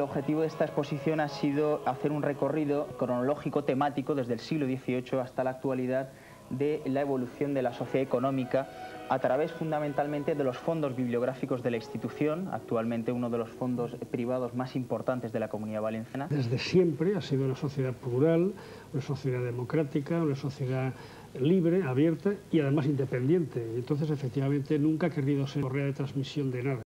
El objetivo de esta exposición ha sido hacer un recorrido cronológico temático desde el siglo XVIII hasta la actualidad de la evolución de la sociedad económica a través fundamentalmente de los fondos bibliográficos de la institución, actualmente uno de los fondos privados más importantes de la Comunidad Valenciana. Desde siempre ha sido una sociedad plural, una sociedad democrática, una sociedad libre, abierta y además independiente. Entonces, efectivamente, nunca ha querido ser correa de transmisión de nada.